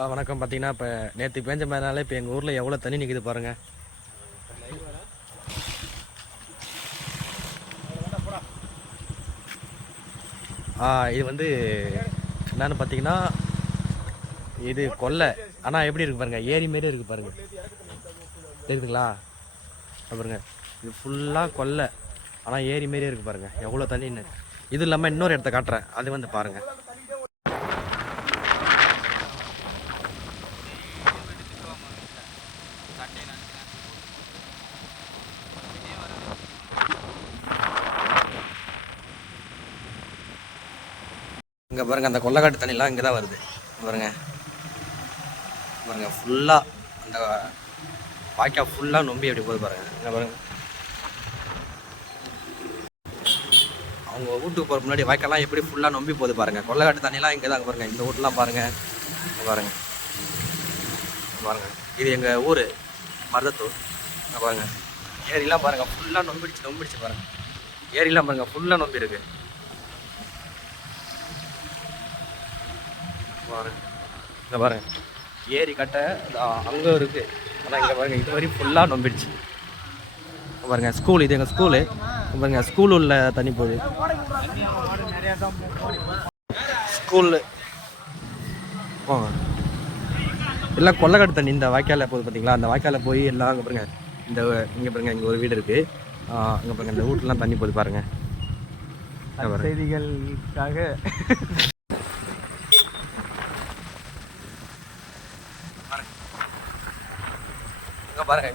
வணக்கம். பார்த்தீங்கன்னா இப்போ நேற்று பேஞ்ச மாதிரினால இப்போ எங்கள் ஊரில் எவ்வளோ தண்ணி நிற்குது பாருங்கள். இது வந்து என்னன்னு பார்த்தீங்கன்னா இது கொல்லை. ஆனால் எப்படி இருக்குது பாருங்கள், ஏரி மாரி இருக்குது பாருங்கள். தெரியுதுங்களா? பாருங்க, இது ஃபுல்லாக கொல்லை, ஆனால் ஏரி மாரியே இருக்குது பாருங்கள் எவ்வளோ தண்ணின்னு. இது இல்லாமல் இன்னொரு இடத்த காட்டுறேன், அது வந்து பாருங்கள். இங்கே பாருங்கள், அந்த கொல்லைக்காட்டு தண்ணிலாம் இங்கே தான் வருது பாருங்க. பாருங்க ஃபுல்லாக அந்த வாய்க்கால் ஃபுல்லாக நொம்பி எப்படி போகுது பாருங்கள். இங்கே பாருங்கள், அவங்க வீட்டுக்கு போகிற முன்னாடி வாய்க்கால்லாம் எப்படி ஃபுல்லாக நொம்பி போகுது பாருங்கள். கொல்லைக்காட்டு தண்ணிலாம் இங்கே தான் பாருங்கள். இந்த வீட்டுலாம் பாருங்கள், பாருங்கள் பாருங்கள். இது எங்கள் ஊர் மருதத்தூர். இங்கே பாருங்கள், ஏரிலாம் பாருங்கள் ஃபுல்லாக நொம்பிடுச்சு பாருங்கள். ஏரிலாம் பாருங்கள் ஃபுல்லாக நொம்பி இருக்கு பாருங்க. இங்கே பாருங்க, ஏரி கட்டை அங்கே இருக்குது, ஆனால் இங்கே பாருங்கள் இது வரைக்கும் ஃபுல்லாக நொம்பிடுச்சு பாருங்க. ஸ்கூல், இது எங்கள் ஸ்கூலு பாருங்க. ஸ்கூல் உள்ள தண்ணி போகுது. ஸ்கூலு எல்லாம் கொல்லைக்காட்டு தண்ணி இந்த வாய்க்காலில் போகுது பார்த்தீங்களா. அந்த வாய்க்காலில் போய் எல்லாம் அங்கே பாருங்க, இந்த இங்கே பாருங்க, இங்கே ஒரு வீடு இருக்குது, அங்கே பாருங்க இந்த வீட்டுலாம் தண்ணி போகுது பாருங்க. செய்திகளுக்காக பாருங்க,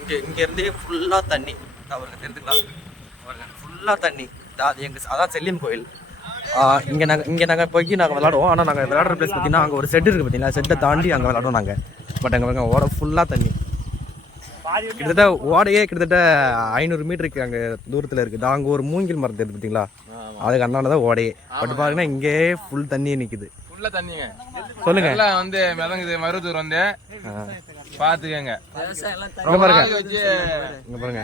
இந்த இங்கேருந்தே ஃபுல்லாக தண்ணி பாருங்க. தெரிஞ்சுக்கலாம் பாருங்க, ஃபுல்லாக தண்ணி. அது அதான் செல்லியம் கோயில். இங்கே நாங்கள் போய் நாங்கள் விளாடுவோம். ஆனால் நாங்கள் விளையாடுற பிளேஸ் பார்த்தீங்கன்னா அங்கே ஒரு செட்டு இருக்குது பார்த்தீங்களா. செட்டை தாண்டி அங்கே விளாடுவோம் நாங்கள். பட் அங்கே பாருங்க ஓட ஃபுல்லாக தண்ணி. கிட்டத்தட்ட ஓடையே கிட்டத்தட்ட 500 மீட்டருக்கு அங்கே தூரத்தில் இருக்குது. அங்கே ஒரு மூங்கில் மரம் தெரியுது பார்த்தீங்களா, அதுக்கு அண்ணால தான் ஓடையே. பட் பாருங்கன்னா இங்கே ஃபுல் தண்ணியே நிற்குது. தண்ணிங்க சொல்லுங்க. வந்து மிதங்குது மருதூர் வந்து பாத்துக்கங்க. இங்க பாருங்க, இங்க பாருங்க,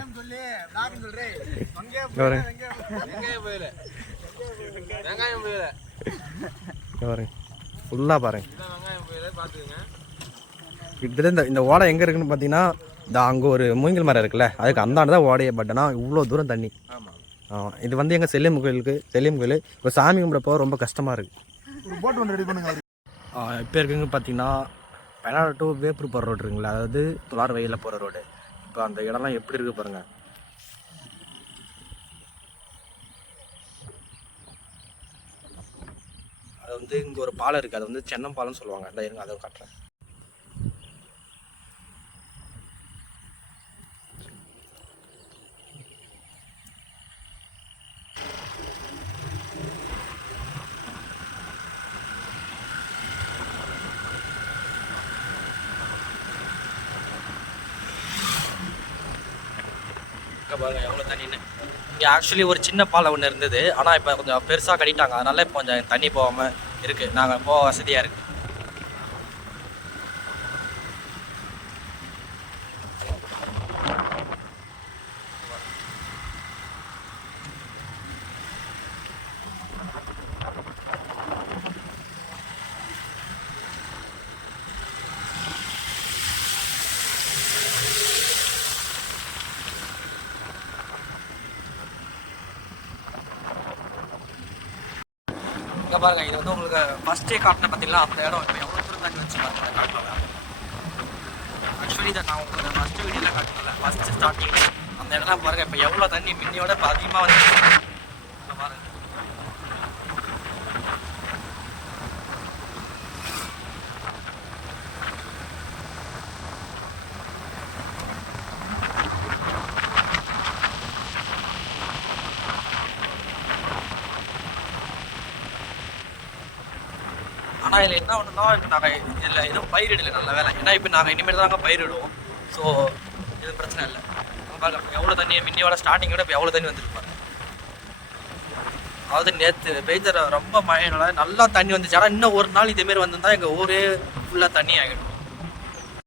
பாருங்க ஃபுல்லா பாருங்க. கிட்டத்தட்ட இந்த ஓடை எங்க இருக்குன்னு பாத்தீங்கன்னா, அங்க ஒரு மூங்கில் மரம் இருக்குல்ல, அதுக்கு அந்தாண்டு தான் ஓடையே. பட் ஆனால் இவ்வளோ தூரம் தண்ணி. இது வந்து எங்க செல்லியம் கோயிலுக்கு, செல்லியம் கோயில் இப்போ சாமி கும்பிடப்போ ரொம்ப கஷ்டமா இருக்கு. இப்போ இருக்குங்க பார்த்தீங்கன்னா பயனாடு டு வேப்பூர் போகிற ரோடு இருக்குங்களா, அதாவது துளார் வயலில் போகிற ரோடு. இப்போ அந்த இடம்லாம் எப்படி இருக்குது பாருங்கள். அது வந்து இங்கே ஒரு பாலம் இருக்குது, அது வந்து சென்னம் பாலம்னு சொல்லுவாங்க. இல்லை இருங்க, அதை காட்டுறேன். பாருங்க எவ்வளோ தண்ணின்னு. இங்கே ஆக்சுவலி ஒரு சின்ன பாலம் ஒன்று இருந்தது, ஆனால் இப்போ கொஞ்சம் பெருசாக கட்டிட்டாங்க. அதனால இப்போ கொஞ்சம் தண்ணி போகாமல் இருக்குது. நாங்கள் போக வசதியாக இருக்குது. இங்கே பாருங்க, இது வந்து உங்களுக்கு ஃபஸ்ட்டே காட்டின பார்த்தீங்களா, அந்த இடம் இப்போ எவ்வளோ தூரம் தண்ணி வச்சு பாருங்க காட்டல. ஆக்சுவலி இதை நான் உங்களுக்கு ஃபஸ்ட்டு வீடியோவில் காட்டல, ஃபஸ்ட்டு ஸ்டார்டிங் அந்த இடம்லாம் பாருங்கள் இப்போ எவ்வளோ தண்ணி முன்னையோட இப்போ அதிகமாக வந்து பாருங்க. ஆனால் இதில் என்ன ஒன்றுனா, இப்போ நாங்கள் இதில் எதுவும் பயிரிடலை, நல்ல வேலை. ஏன்னா இப்போ நாங்கள் இனிமேல் தாங்க பயிரிடுவோம். ஸோ இது பிரச்சனை இல்லை. பாருங்க எவ்வளோ தண்ணி முன்னையோட ஸ்டார்டிங்கோட இப்போ எவ்வளோ தண்ணி வந்துருப்பாங்க. அதாவது நேற்று பெய்த ரொம்ப மழைனால நல்லா தண்ணி வந்துச்சு. ஆனால் இன்னும் ஒரு நாள் இதேமாரி வந்திருந்தால் எங்கள் ஊரே ஃபுல்லாக தண்ணி ஆகிடும்.